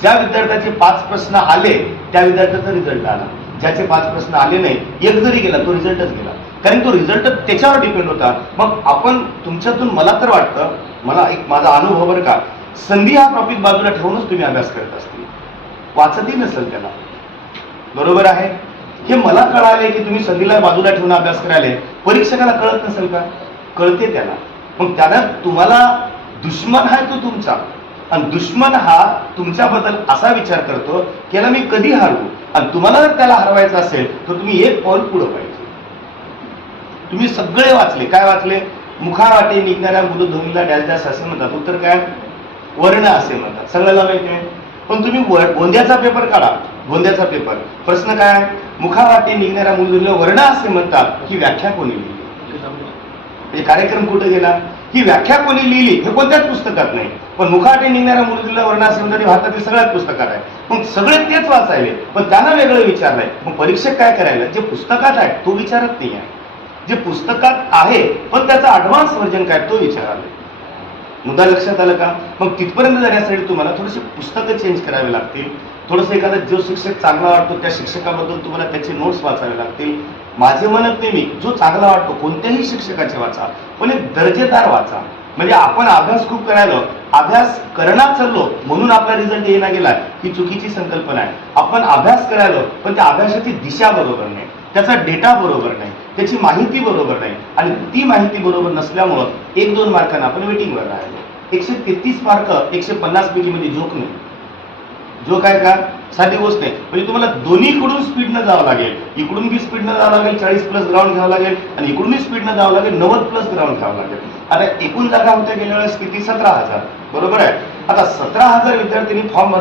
ज्या विद्यार्थ्याचे पाच प्रश्न आले त्या विद्यार्थ्याचा रिझल्ट आला. ज्याचे पाच प्रश्न आले नाही एक जरी गेला तो रिझल्टच गेला. कारण तो रिझल्ट त्याच्यावर डिपेंड होता. मग आपण तुमच्यातून मला तर वाटतं मला एक माझा अनुभव बरं का संधी हा टॉपिक बाजूला ठेवूनच तुम्ही अभ्यास करत असतील. वाचतही नसेल त्याला. बरोबर आहे? हे मला कळाले की तुम्ही संधीला बाजूला ठेवून अभ्यास करायले. परीक्षकाला कळत नसेल का? कळते त्याला. मग त्यानं तुम्हाला दुश्मन आहे तो तुमचा. आणि दुश्मन हा तुमच्याबद्दल असा विचार करतो की याला मी कधी हरवू? आणि तुम्हाला जर त्याला हरवायचं असेल तर तुम्ही एक पाऊल पुढं पाहिजे. तुम्ही सगळे वाचले. काय वाचले? मुखावाटे निघणाऱ्या मृदध्वनीला डॅश डॅश असे म्हणतात. उत्तर काय? वर्ण असे म्हणतात. सगळ्याला माहिती आहे? पण तुम्ही व- गोंद्याचा पेपर काढा. गोंद्याचा पेपर. प्रश्न काय? मुखावाटे निघणाऱ्या मृदध्वनीला वर्ण असे म्हणतात. ही व्याख्या कोणी लिहिली? म्हणजे कार्यक्रम कुठे गेला? ही व्याख्या कोणी लिहिली हे कोणत्याच पुस्तकात नाही. पण मुखाटे निघणाऱ्या मुलगीला वर्ण हे भारतातील सगळ्याच पुस्तकात आहे. मग सगळे तेच वाचायले पण त्यांना वेगळं विचारलंय. मग परीक्षक काय करायला? जे पुस्तकात आहे तो विचारत नाही आहे. जे पुस्तकात आहे पण त्याचा ऍडव्हान्स व्हर्जन काय तो विचारायला. मुद्दा लक्षात आलं का? मग तिथपर्यंत जाण्यासाठी तुम्हाला थोडेसे पुस्तकं चेंज करावे लागतील. थोडंसं एखादा जो शिक्षक चांगला वाटतो त्या शिक्षकाबद्दल तुम्हाला त्याचे नोट्स वाचावे लागतील. माझे म्हणत नाही मी जो चांगला वाटतो कोणत्याही शिक्षकाचे वाचा पण एक दर्जेदार वाचा. म्हणजे आपण अभ्यास खूप करायला अभ्यास करणार चाललो म्हणून आपला रिझल्ट येणार गेला ही चुकीची संकल्पना आहे. आपण अभ्यास करायलो पण त्या अभ्यासाची दिशा बरोबर नाही. त्याचा डेटा बरोबर नाही. त्याची माहिती बरोबर नाही. आणि ती माहिती बरोबर नसल्यामुळं एक दोन मार्कांना आपण वेटिंगवर राहिलो. एकशे तेहतीस मार्क एकशे पन्नास पैकी म्हणजे जोक नाही जो काय का साधी गोष्ट नाही म्हणजे तुम्हाला दोन्हीकडून स्पीडनं जावं लागेल. इकडून बी स्पीडनं जावं लागेल चाळीस प्लस ग्राउंड घ्यावं लागेल आणि इकडूनही स्पीडनं जावं लागेल नव्वद प्लस ग्राउंड घ्यावं लागेल. आता एकूण जागा होत्या गेल्या वेळेस किती? सतरा हजार. बरोबर आहे? आता सतरा हजार विद्यार्थ्यांनी फॉर्म